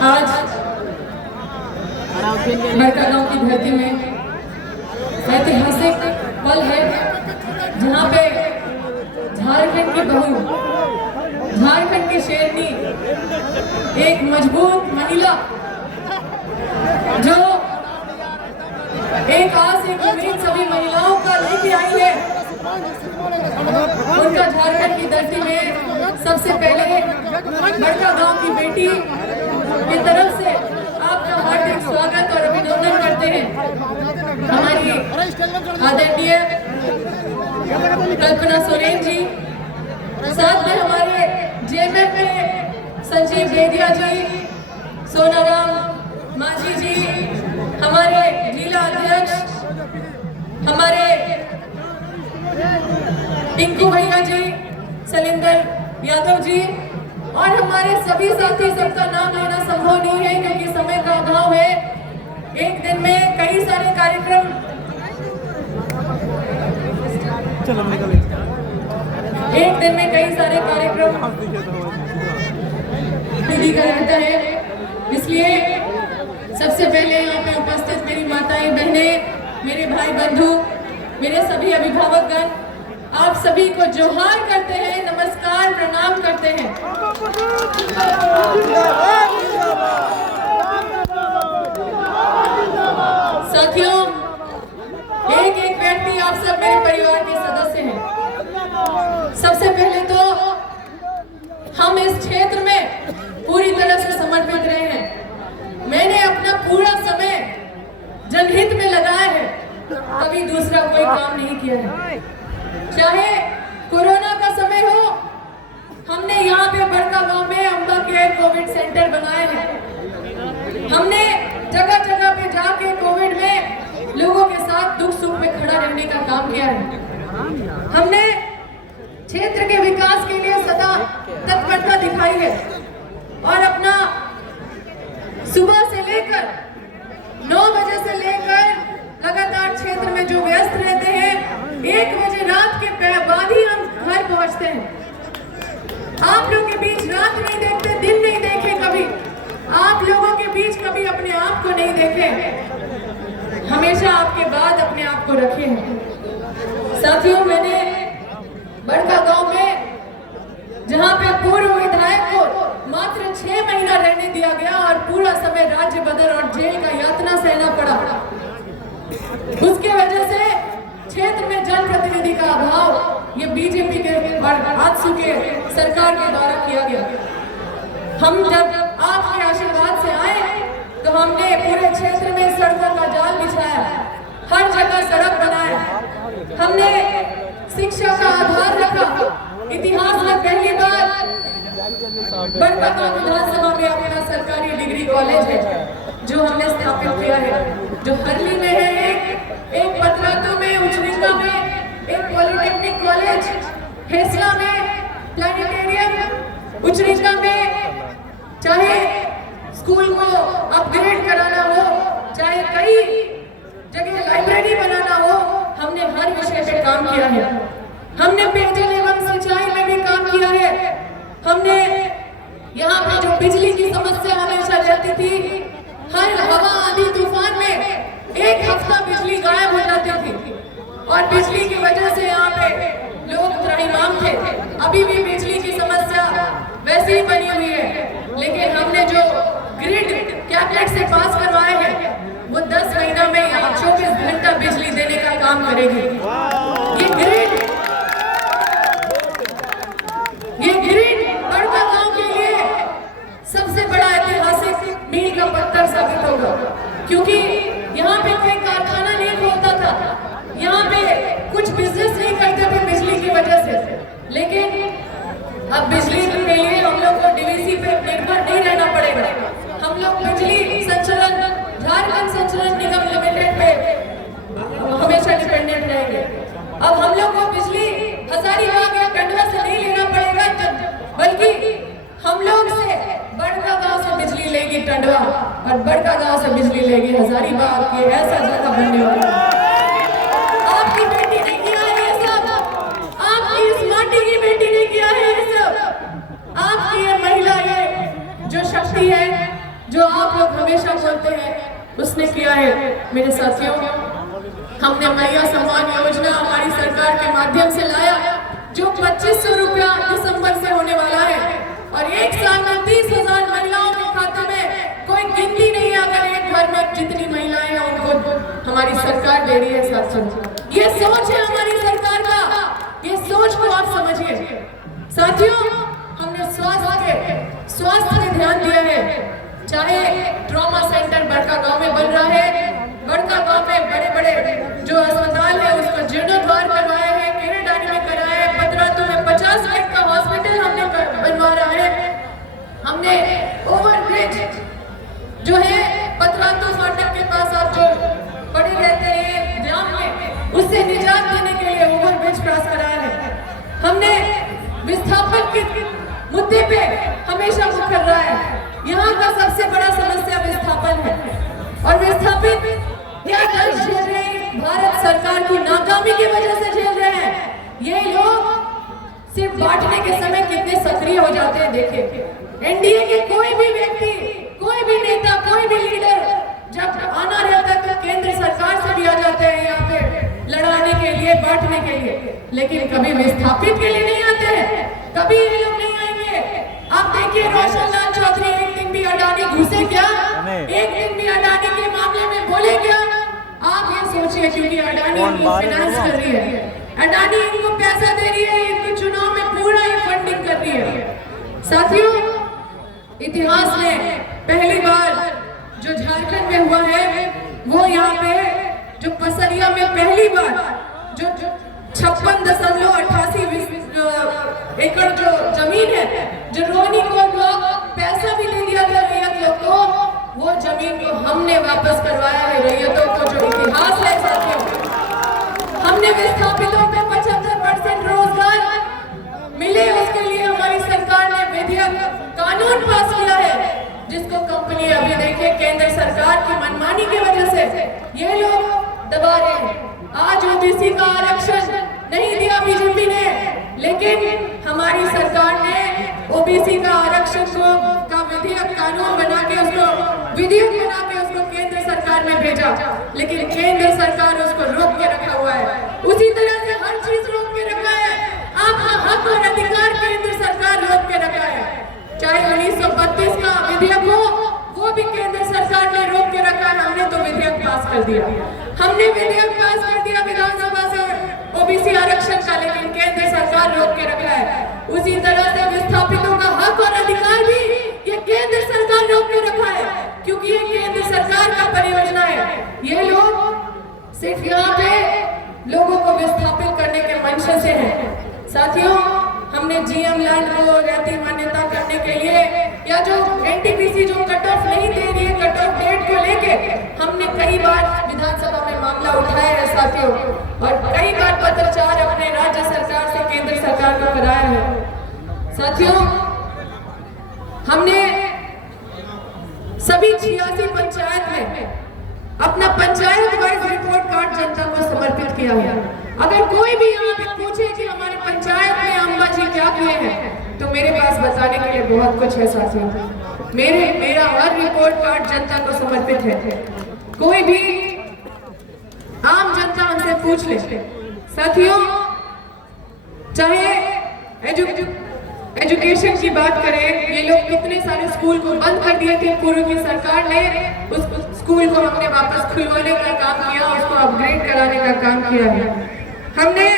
आज बड़कागांव की धरती में ऐतिहासिक पल है जहाँ पे झारखंड की बहू, झारखंड की शेरनी, एक मजबूत महिला जो एक आस एक उम्मीद सभी महिलाओं का लेके आई है, उनका झारखंड की धरती में सबसे पहले बड़कागांव की बेटी की तरफ से आपका हार्दिक स्वागत और अभिनंदन करते हैं। हमारी आदरणीय कल्पना सोरेन जी, साथ में हमारे जेएमएफ में संजीव बेदिया जी, सोनाराम माझी जी, हमारे जिला अध्यक्ष हमारे टिंकू भैया जी, शैलेंद्र यादव जी और हमारे सभी साथी, सबका नाम लेना संभव नहीं है क्योंकि समय का अभाव है। एक दिन में कई सारे कार्यक्रम विधि का रहता है, इसलिए सबसे पहले यहाँ पे उपस्थित मेरी माताएं, बहनें, मेरे भाई बंधु, मेरे सभी अभिभावकगण, आप सभी को जोहार करते हैं, नमस्कार प्रणाम करते हैं। साथियों, एक एक व्यक्ति, आप सब मेरे परिवार के सदस्य हैं। सबसे पहले तो हम इस क्षेत्र में पूरी तरह से समर्पित रहे हैं। मैंने अपना पूरा समय जनहित में लगाया है, कभी दूसरा कोई काम नहीं किया है। चाहे कोरोना का समय हो, हमने यहाँ पे बड़कागांव में अम्बा केयर कोविड सेंटर बनाए हैं। हमने जगह जगह पे जाके कोविड में लोगों के साथ दुख सुख में खड़ा रहने का काम किया है। हमने क्षेत्र के विकास के लिए सदा तत्परता दिखाई है और अपना सुबह से लेकर 9 बजे से लेकर लगातार क्षेत्र में जो व्यस्त रहते हैं, 1 बजे रात के बाद ही हम घर पहुंचते हैं। आप लोगों के बीच रात नहीं देखते, दिन नहीं देखे कभी, आप लोगों के बीच कभी अपने आप को नहीं देखे, हमेशा आपके बाद अपने आप को रखे हैं। साथियों, मैंने बड़कागांव में जहां पे पूर्व विधायक को मात्र 6 महीना रहने दिया गया और पूरा समय राज्य बदर और जेल का यातना सहना पड़ा, उसके वजह से क्षेत्र में जनप्रतिनिधि का अभाव ये बीजेपी के हादसों के सरकार के द्वारा किया गया। हम जब आपके आशीर्वाद से आए तो हमने पूरे क्षेत्र में सड़कों का जाल बिछाया, हर जगह सड़क बनाया, हमने शिक्षा का आधार रखा। इतिहास में पहली बार बड़कागांव विधानसभा में अपना सरकारी डिग्री कॉलेज है जो हमने स्थापित किया है, जो हरली में है, एक पतरातू में, उचरिंगा में एक पॉलिटेक्निक कॉलेज, हेसला में प्लानिटेरियम, उचरिंगा में चाहे स्कूल को अपग्रेड कराना हो, चाहे कई जगह लाइब्रेरी बनाना हो, हमने हर विषय पे काम किया है। हमने पेयजल एवं सिंचाई में भी काम किया है। हमने यहाँ पे जो बिजली की समस्या हमेशा रहती थी, हर हवा आंधी तूफान में 1 हफ्ता बिजली गायब हो जाती थी और बिजली की वजह से यहाँ पे लोग त्राहिमाम थे। अभी भी बिजली की समस्या वैसे ही बनी हुई है, लेकिन हमने जो ग्रिड कैबिनेट से पास करवाए हैं वो 10 महीना में यहाँ 24 घंटा बिजली देने का काम करेगी। ये ग्रिड बड़कागांव के लिए सबसे बड़ा ऐतिहासिक मील का पत्थर साबित होगा, क्योंकि यहाँ पे कोई कारखाना नहीं होता था, यहाँ पे कुछ बिजनेस नहीं करते थे बिजली की वजह से, लेकिन अब बिजली के लिए हम लोग को डीवीसी पे निर्भर नहीं रहना पड़ेगा। हम लोग बिजली संचालन झारखंड संचालन निगम लिमिटेड पे हमेशा डिपेंडेंट रहेंगे। अब हम लोग को बिजली हजारीबाग या टंडवा से नहीं लेना पड़ेगा, बल्कि हम लोग से बड़कागांव से बिजली लेगी टंडवा और बड़कागांव से बिजली लेगी हजारीबाग। ये ऐसा जगह बनने वाला है। आपकी बेटी ने किया है ये सब, आपकी इस माटी की बेटी ने किया है ये सब। आपकी ये महिला, ये जो शक्ति है जो आप लोग हमेशा बोलते हैं उसने किया है। मेरे साथियों, हमने मैया सम्मान योजना हमारी सरकार के माध्यम से लाया, जो 2500 रुपया दिसंबर से होने वाला है और एक साल में 30,000 महिलाओं के खाते में कोई गिनती नहीं है। अगर एक घर में जितनी महिलाएं हैं उनको हमारी सरकार दे रही है। साथियों, ये सोच है हमारी सरकार का, ये सोच को आप समझिए। साथियों, हमने स्वास्थ्य पे ध्यान दिया है। चाहे ट्रॉमा सेंटर बड़का गांव में बन रहा है, बड़का गांव में बड़े बड़े जो अस्पताल है उसका जीर्णोद्धार करवाया है, केरेडानी में कराया है, पतरातू में 50 बेड का हॉस्पिटल हमने बनवा रहा है। हमने ओवरब्रिज जो है पतरातू फाटक के पास आप जो पड़े रहते हैं जाम में, उससे निजात देने के लिए ओवरब्रिज क्रॉस कराया है। हमने विस्थापन के मुद्दे पे हमेशा मुखर रहा है। यहाँ का सबसे बड़ा समस्या विस्थापन है और विस्थापित क्या दर्द झेल रहे हैं, भारत सरकार की नाकामी की वजह से झेल रहे हैं। ये लोग सिर्फ बांटने के समय कितने सक्रिय हो जाते हैं। देखिए, एनडीए के कोई भी व्यक्ति, कोई भी नेता, कोई भी लीडर जब आना रहता है तो केंद्र सरकार से भी आ जाते हैं यहाँ पे लड़ाने के लिए, बांटने के लिए, लेकिन कभी विस्थापित के लिए नहीं आते हैं। कभी ये लोग नहीं आएंगे। आप देखिए, रोशन लाल चौधरी एक दिन भी अडानी घुसे क्या, एक दिन भी अडानी के मामले में बोले क्या? आप ये सोचिए, क्योंकि अडानी इनको फाइनेंस कर रही है, अडानी इनको पैसा दे रही है, इनको चुनाव में पूरा ही फंडिंग कर रही है। साथियों, इतिहास में पहली बार जो झारखंड में हुआ है वो यहाँ पे जो पसरिया में पहली बार जो 56.88 एकड़ जो जमीन है, जो रोहिणी को लोग पैसा भी दे दिया था रैयत लोग को, वो जमीन को हमने वापस करवाया है रैयतों को। जो इतिहास है साथियों, हमने विस्थापितों को 75% रोजगार मिले, उसके लिए हमारी सरकार ने विधेयक कानून पास किया है, जिसको कंपनी अभी देखिए केंद्र सरकार की मनमानी की वजह से ये लोग दबा रहे हैं। आज ओबीसी का आरक्षण नहीं दिया बीजेपी ने, लेकिन हमारी सरकार ने ओबीसी का आरक्षण का विधेयक कानून बना के उसको केंद्र सरकार में भेजा, लेकिन केंद्र सरकार उसको रोक के रखा हुआ है। उसी तरह से हर चीज रोक के रखा है। आपका हक और अधिकार केंद्र सरकार रोक के रखा है। चाहे 1932 का विधेयक हो, वो भी केंद्र सरकार ने रोक के रखा है। हमने तो विधेयक पास कर दिया, हमने विधेयक पास कर दिया विधानसभा से ओबीसी आरक्षण का, लेकिन केंद्र सरकार रोक के रखा है। उसी तरह से विस्थापितों का हक और अधिकार भी ये केंद्र सरकार रोक के रखा है, क्योंकि ये केंद्र सरकार का परियोजना है। ये लोग सिर्फ यहाँ पे लोगों को विस्थापित करने के मंशा से हैं। साथियों, हमने जीएम लैंड को रहती मान्यता करने के लिए, या जो एनटीपीसी जो कट ऑफ नहीं दे रही है, कट ऑफ डेट को लेके हमने कई बार विधानसभा में मामला उठाया है साथियों, और कई बार पत्राचार अपने राज्य सरकार से केंद्र सरकार को कराया है। साथियों, हमने सभी 86 पंचायत में अपना पंचायत वाइज रिपोर्ट कार्ड जनता को समर्पित किया है। अगर कोई भी यहाँ पे पूछे कि हमारे पंचायत में अम्बा जी क्या किए हैं, तो मेरे पास बताने के लिए बहुत कुछ है साथियों। मेरा हर रिपोर्ट कार्ड जनता को समर्पित है। कोई भी आम जनता हमसे पूछ ले। साथियों, चाहे एजुकेशन की बात करें, ये लोग कितने सारे स्कूल को बंद कर दिए थे, पूर्व की सरकार ने उस स्कूल को हमने वापस खुलवाने का काम किया, उसको अपग्रेड कराने का काम किया है। हमने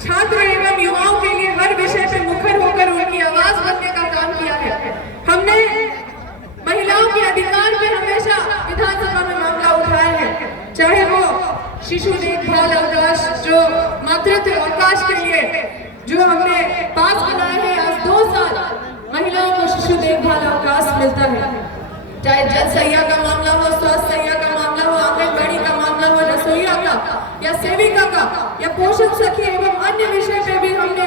छात्र एवं युवाओं के लिए हर विषय पे मुखर होकर उनकी आवाज बनने का काम किया है। हमने महिलाओं के अधिकार पे हमेशा विधानसभा में मामला उठाया है, चाहे वो शिशु देखभाल अवकाश, जो मातृत्व अवकाश के लिए जो हमने पास बनाए हैं। आज 2 साल महिलाओं को शिशु देखभाल अवकाश मिलता है। चाहे जल सैया का मामला हो, स्वास्थ्य सैया का मामला हो, आंगनबाड़ी का मामला हो, रसोईया का या सेविका का या पोषण सखी एवं अन्य विषय पे भी हमने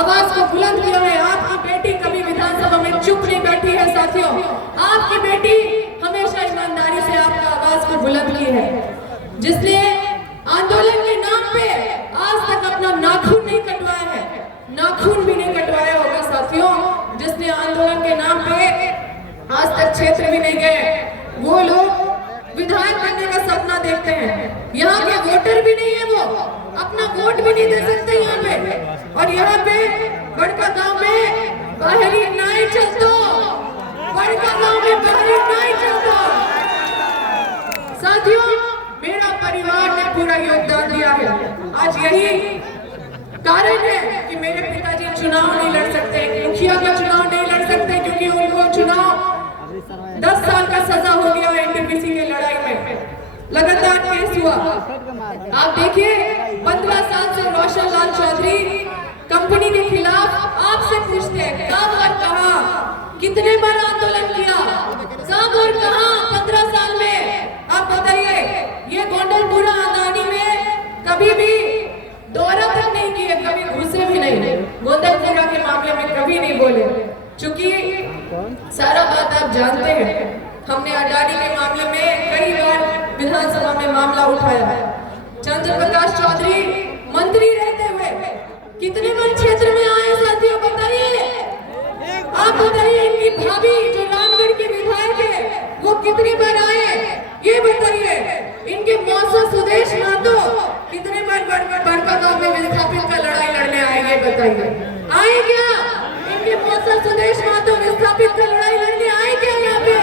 आवाज को बुलंद किया है। आपकी बेटी कभी विधानसभा में चुप नहीं बैठी है साथियों। आपकी बेटी हमेशा ईमानदारी से आपका आवाज को बुलंद की है। जिसने आंदोलन के नाम पे आज तक अपना नाखून नहीं कटवाया है, नाखून भी नहीं कटवाया होगा साथियों। जिसने आंदोलन के नाम पे आज तक क्षेत्र भी नहीं गए, वो लोग विधायक बनने का सपना देखते हैं। यहाँ के वोटर भी नहीं है, वो अपना वोट भी नहीं दे सकते यहाँ पे। और यहाँ पे बड़का गांव में बाहरी नहीं चलतो, बड़का गांव में बाहरी नहीं चलतो। साथियों, मेरा परिवार ने पूरा योगदान दिया है। आज यही कारण है कि मेरे पिताजी चुनाव नहीं लड़ सकते, मुखिया का चुनाव नहीं लड़ सकते, क्योंकि उनको चुनाव 10 साल का सजा हो गया एनटीपीसी की लड़ाई में, लगातार केस हुआ। आप देखिए 15 साल से रोशन लाल चौधरी कंपनी के खिलाफ आपसे पूछते हैं कब और कहां, कितने बार आंदोलन किया, कब और कहां 15 साल में। आप बताइए, ये गोंडलपुरा अदानी में कभी भी दौरा तक नहीं किए, कभी घुसे भी नहीं, गोंडलपुरा के मामले में कभी नहीं बोले, क्योंकि सारा बात आप जानते हैं। हमने अडानी के मामले में कई बार विधानसभा में मामला उठाया है। चंद्र प्रकाश चौधरी मंत्री रहते हुए कितने बार क्षेत्र में आए साथियों, बताइए। आप बताइए, इनकी भाभी जो रामगढ़ की विधायक है वो कितनी बार आए, ये बताइए। इनके मौसा सुदेश महतो कितने बार बड़का गांव में विस्थापित का लड़ाई लड़ने आए, ये बताइए। आए क्या इनके मौसा सुदेश महतो विस्थापित का लड़ाई लड़ने आए क्या यहाँ पे?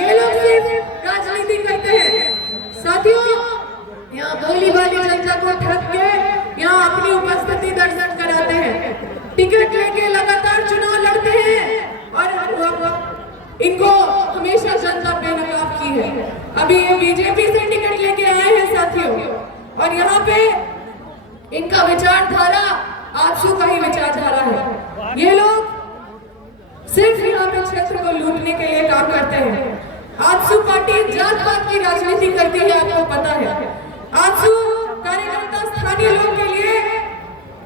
ये लोग सिर्फ राजनीति करते हैं। साथियों, यहाँ भोली भाली जनता को ठग के यहाँ अपनी उपस्थिति दर्शन कराते हैं, टिकट लेके लगातार चुनाव लड़ते हैं और इनको हमेशा जनता बेनकाब की है। अभी ये बीजेपी से टिकट लेके आए हैं साथियों, और यहाँ पे इनका विचारधारा आजसू का ही विचारधारा है। ये लोग सिर्फ यहाँ पे क्षेत्र को लूटने के लिए काम करते हैं। आजसू पार्टी जात पात की राजनीति करती है, आपको पता है। आजसू कार्यकर्ता स्थानीय लोग के लिए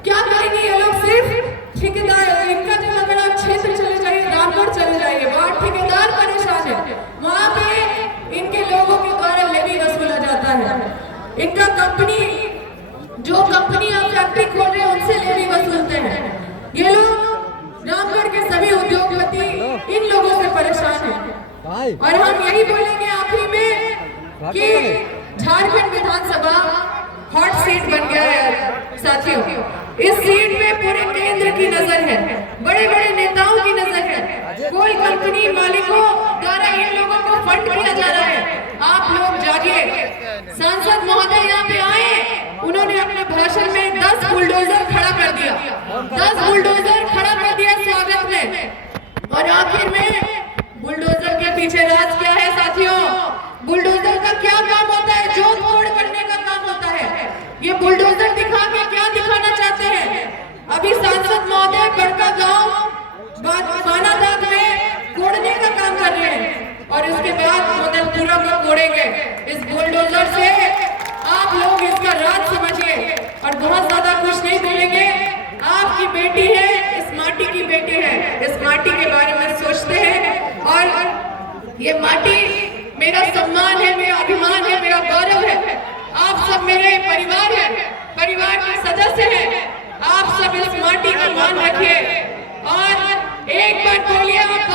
क्या करेंगे, ये लोग सिर्फ ठेकेदार, इनका जो अगर आप क्षेत्र चले जाइए, रामगढ़ चले जाइए, वहाँ ठेकेदार परेशान है, वहाँ पे इनके लोगों के द्वारा लेवी वसूला जाता है। इनका कंपनी, जो कंपनी आप फैक्ट्री खोल रहे हैं उनसे लेवी वसूलते हैं। ये लोग रामगढ़ के सभी उद्योगपति इन लोगों से परेशान हैं। और हम यही बोलेंगे आखिरी में कि झारखंड विधानसभा हॉट सीट बन गया है साथियों। इस सीट पे पूरे केंद्र की नजर है, बड़े बड़े नेताओं की नजर है, कोई कंपनी मालिकों द्वारा इन लोगों को फंड किया जा रहा है। आप लोग जागिए। सांसद महोदय यहाँ पे आए, उन्होंने अपने भाषण में 10 बुलडोजर खड़ा कर दिया, 10 बुलडोजर खड़ा कर दिया स्वागत में। और आखिर में बुलडोजर के पीछे राज क्या है साथियों? बुलडोजर का क्या काम होता है? जोड़ तोड़ करने का काम होता है। ये बुलडोजर दिखा के क्या दिखाना चाहते हैं? अभी सांसद महोदय बड़का गांव बानादाग में कोड़ने का काम कर रहे हैं और इसके बाद गोंडलपुरा को कोड़ेंगे इस बुलडोजर से। आप लोग इसका राज समझिए और बहुत ज्यादा कुछ नहीं बोलेंगे। आपकी बेटी है, इस माटी की बेटी है, इस माटी के बारे में सोचते हैं। और ये माटी मेरा सम्मान है, मेरा अभिमान है, मेरा गौरव है। आप सब मेरे परिवार है, परिवार के सदस्य हैं। आप सब इस माटी का मान रखिए और एक बार बोलिए आप